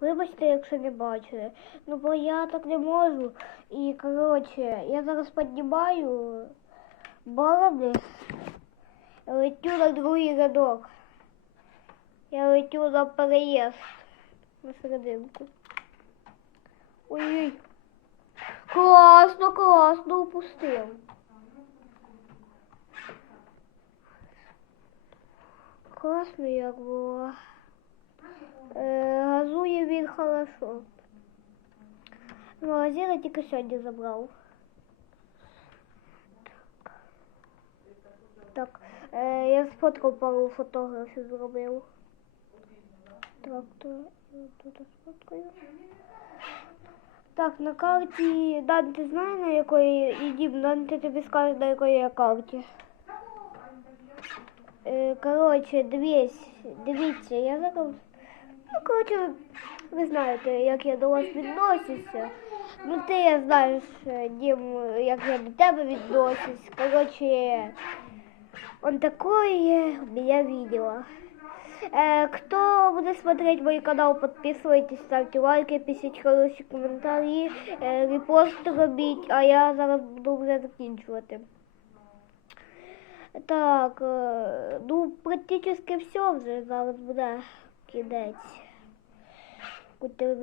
Вибачте, якщо не бачили. Ну бо я так не можу. І коротше, я зараз піднімаю борони. Летю на другий рядок. Я летю на переїзд на серединку. Ой-ой. Класно, класно упустив. Класно як було. Е, газує він хорошо. Магазин тільки сьогодні забрав. Так, е, я сфоткав пару фотографів зробив. Так, то я тут сфоткаю. Так, на карті Данте знає на якої і Дім, Данте тобі скаже на якої я карті. Е, коротше, дивись, дивіться, я зараз. Ну, коротше, Ви, знаєте, як я до вас відносюся. Ну, ти я знаєш, е, Дім, як я до тебе відношусь. Коротше, он такое у меня видео. Э, кто будет смотреть мой канал, подписывайтесь, ставьте лайки, пишите хороші коментарі, е, репост робіть, а я зараз буду вже закінчувати. Так, е, ну практично все вже зараз буде кінець. with the